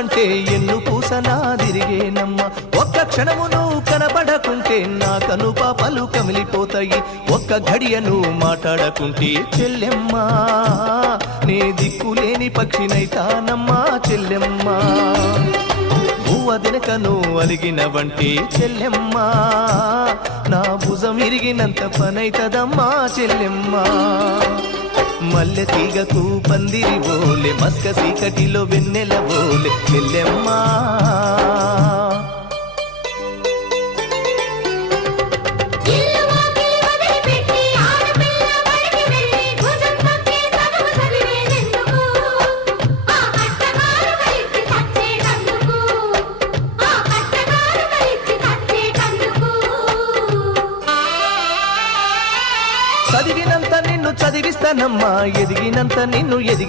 కనబడవంటే ఎన్ను పూసనా తిరిగేనమ్మ ఒక్క క్షణమును కనబడకుంటే నా కను పాపలు కమిలిపోతాయి ఒక్క గడియను మాట్లాడకుంటే చెల్లెమ్మ నే దిక్కులేని పక్షినైతానమ్మా చెల్లెమ్మ వదినకను అలిగినవంటే చెల్లెమ్మ నా భుజం ఇరిగినంత పనైతదమ్మా చెల్లెమ్మ మల్లె తీగకు పందిరి ఓలే మస్క సీకటిలో వెన్నెల ఓలే చెల్లెమ్మ చదివినంత నిన్ను చదివిస్తానమ్మా ఎదిగినంత నిన్ను ఎదిగిస్తా